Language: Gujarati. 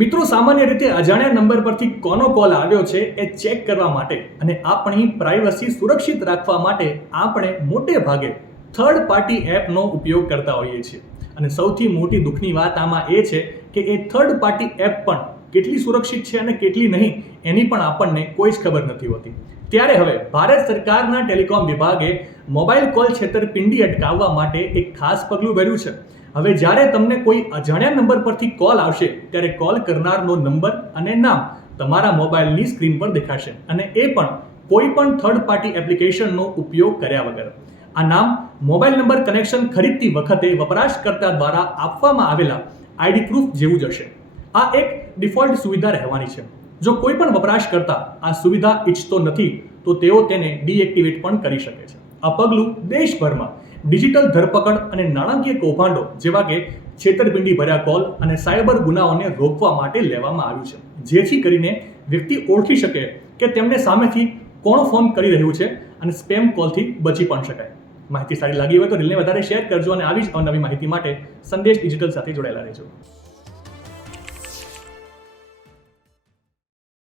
મિત્રો સામાન્ય રીતે અજાણ્યા નંબર પરથી કોનો કોલ આવ્યો છે એ ચેક કરવા માટે અને આપણી પ્રાઇવસી સુરક્ષિત રાખવા માટે આપણે મોટે ભાગે થર્ડ પાર્ટી એપનો ઉપયોગ કરતા હોઈએ છીએ અને સૌથી મોટી દુઃખની વાત આમાં એ છે કે એ થર્ડ પાર્ટી એપ પણ કેટલી સુરક્ષિત છે અને કેટલી નહીં એની પણ આપણને કોઈ જ ખબર નથી હોતી. ત્યારે હવે ભારત સરકારના ટેલિકોમ વિભાગે મોબાઈલ કોલ છેતરપિંડી અટકાવવા માટે એક ખાસ પગલું ભર્યું છે. હવે જ્યારે તમને કોઈ અજાણ્યા નંબર પરથી કોલ આવશે ત્યારે કોલ કરનારનો નંબર અને નામ તમારા મોબાઈલની સ્ક્રીન પર દેખાશે અને એ પણ કોઈ પણ થર્ડ પાર્ટી એપ્લિકેશનનો ઉપયોગ કર્યા વગર. આ નામ મોબાઈલ નંબર કનેક્શન ખરીદતી વખતે વપરાશકર્તા દ્વારા આપવામાં આવેલા આઈડી પ્રૂફ જેવું જ હશે. આ એક ડિફોલ્ટ સુવિધા રહેવાની છે. જો કોઈ પણ વપરાશકર્તા આ સુવિધા ઈચ્છતો નથી તો તેઓ તેને ડીએક્ટિવેટ પણ કરી શકે છે. આ પગલું દેશભરમાં ડિજિટલ ધરપકડ અને નાણાકીય કૌભાંડો જેવા કે છેતરપિંડી ભર્યા કોલ અને સાયબર ગુનાઓને રોકવા માટે લેવામાં આવ્યું છે, જેથી કરીને વ્યક્તિ ઓળખી શકે કે તેમને સામેથી કોણ ફોન કરી રહ્યું છે અને સ્પેમ કોલથી બચી પણ શકાય. માહિતી સારી લાગી હોય તો રીલને વધારે શેર કરજો અને આવી જ અવનવી માહિતી માટે સંદેશ ડિજિટલ સાથે જોડાયેલા રહેજો.